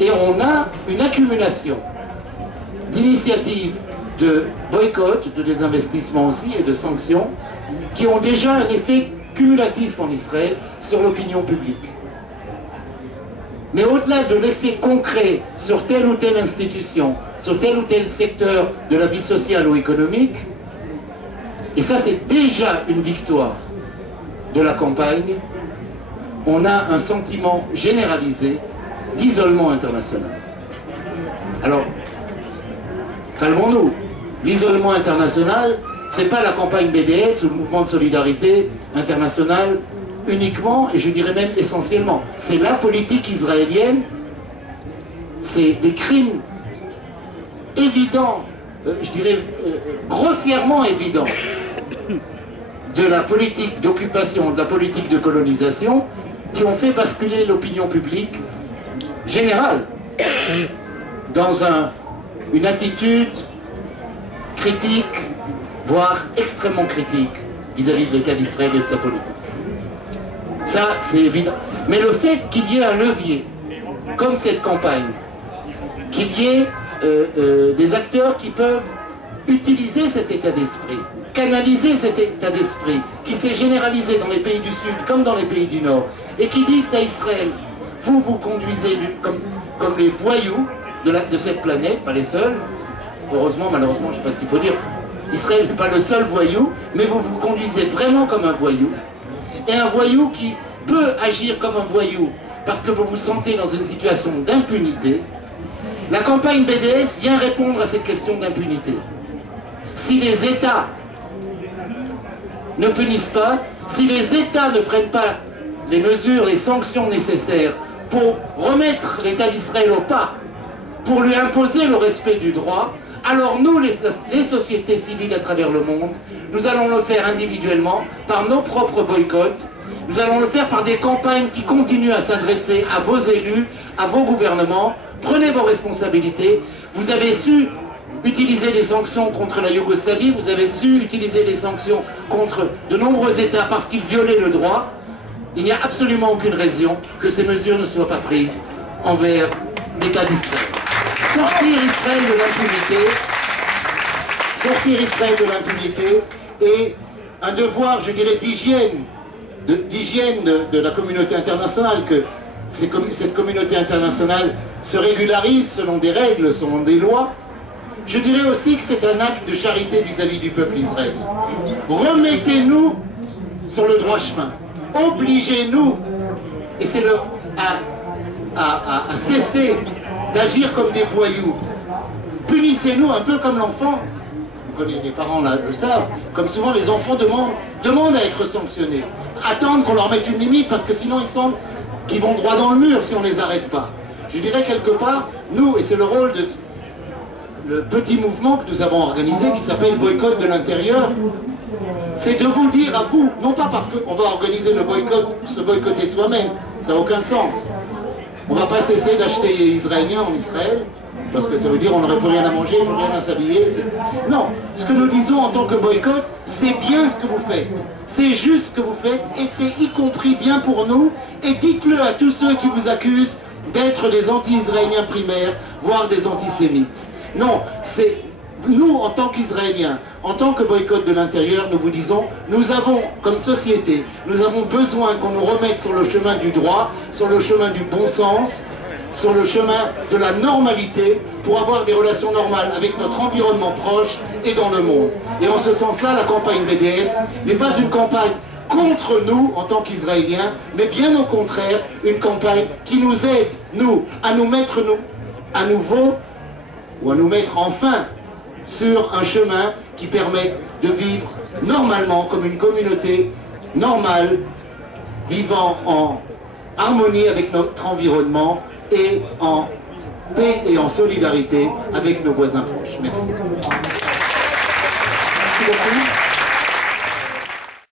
Et on a une accumulation d'initiatives de boycott, de désinvestissement aussi et de sanctions qui ont déjà un effet cumulatif en Israël sur l'opinion publique. Mais au-delà de l'effet concret sur telle ou telle institution, sur tel ou tel secteur de la vie sociale ou économique, et ça c'est déjà une victoire de la campagne, on a un sentiment généralisé d'isolement international. Alors, calmons-nous. L'isolement international, c'est pas la campagne BDS ou le mouvement de solidarité international uniquement, et je dirais même essentiellement. C'est la politique israélienne, c'est des crimes évidents, je dirais grossièrement évidents, de la politique d'occupation, de la politique de colonisation, qui ont fait basculer l'opinion publique générale dans une attitude critique, voire extrêmement critique vis-à-vis de l'État d'Israël et de sa politique. Ça, c'est évident. Mais le fait qu'il y ait un levier, comme cette campagne, qu'il y ait des acteurs qui peuvent utiliser cet état d'esprit, canaliser cet état d'esprit, qui s'est généralisé dans les pays du Sud comme dans les pays du Nord, et qui disent à Israël, vous vous conduisez comme les voyous de cette planète, pas les seuls, heureusement, malheureusement, je ne sais pas ce qu'il faut dire, Israël n'est pas le seul voyou, mais vous vous conduisez vraiment comme un voyou, et un voyou qui peut agir comme un voyou, parce que vous vous sentez dans une situation d'impunité. La campagne BDS vient répondre à cette question d'impunité. Si les États ne punissent pas, si les États ne prennent pas les mesures, les sanctions nécessaires pour remettre l'État d'Israël au pas, pour lui imposer le respect du droit, alors nous, les sociétés civiles à travers le monde, nous allons le faire individuellement, par nos propres boycotts, nous allons le faire par des campagnes qui continuent à s'adresser à vos élus, à vos gouvernements. Prenez vos responsabilités. Vous avez su utiliser des sanctions contre la Yougoslavie, vous avez su utiliser des sanctions contre de nombreux États parce qu'ils violaient le droit. Il n'y a absolument aucune raison que ces mesures ne soient pas prises envers l'État d'Israël. Sortir Israël de l'impunité est un devoir, je dirais, d'hygiène de la communauté internationale, que cette communauté internationale se régularise selon des règles, selon des lois. Je dirais aussi que c'est un acte de charité vis-à-vis du peuple israélien. Remettez-nous sur le droit chemin. Obligez-nous, et c'est à cesser d'agir comme des voyous. Punissez-nous un peu comme l'enfant. Vous connaissez, les parents là, le savent, comme souvent les enfants demandent à être sanctionnés. Attendent qu'on leur mette une limite parce que sinon ils semblent qu'ils vont droit dans le mur si on ne les arrête pas. Je dirais quelque part, nous, et c'est le rôle de le petit mouvement que nous avons organisé qui s'appelle Boycott de l'intérieur, c'est de vous dire à vous, non pas parce qu'on va organiser le boycott, se boycotter soi-même, ça n'a aucun sens. On ne va pas cesser d'acheter israélien en Israël, parce que ça veut dire on n'aurait plus rien à manger, plus rien à s'habiller. Non, ce que nous disons en tant que boycott, c'est bien ce que vous faites. C'est juste ce que vous faites, et c'est y compris bien pour nous, et dites-le à tous ceux qui vous accusent d'être des anti-israéliens primaires, voire des antisémites. Non, c'est nous, en tant qu'Israéliens, en tant que boycott de l'intérieur, nous vous disons, nous avons, comme société, nous avons besoin qu'on nous remette sur le chemin du droit, sur le chemin du bon sens, sur le chemin de la normalité, pour avoir des relations normales avec notre environnement proche et dans le monde. Et en ce sens-là, la campagne BDS n'est pas une campagne contre nous, en tant qu'Israéliens, mais bien au contraire, une campagne qui nous aide, nous, à nous mettre, à nouveau, ou à nous mettre enfin sur un chemin qui permette de vivre normalement comme une communauté normale, vivant en harmonie avec notre environnement et en paix et en solidarité avec nos voisins proches. Merci. Merci beaucoup.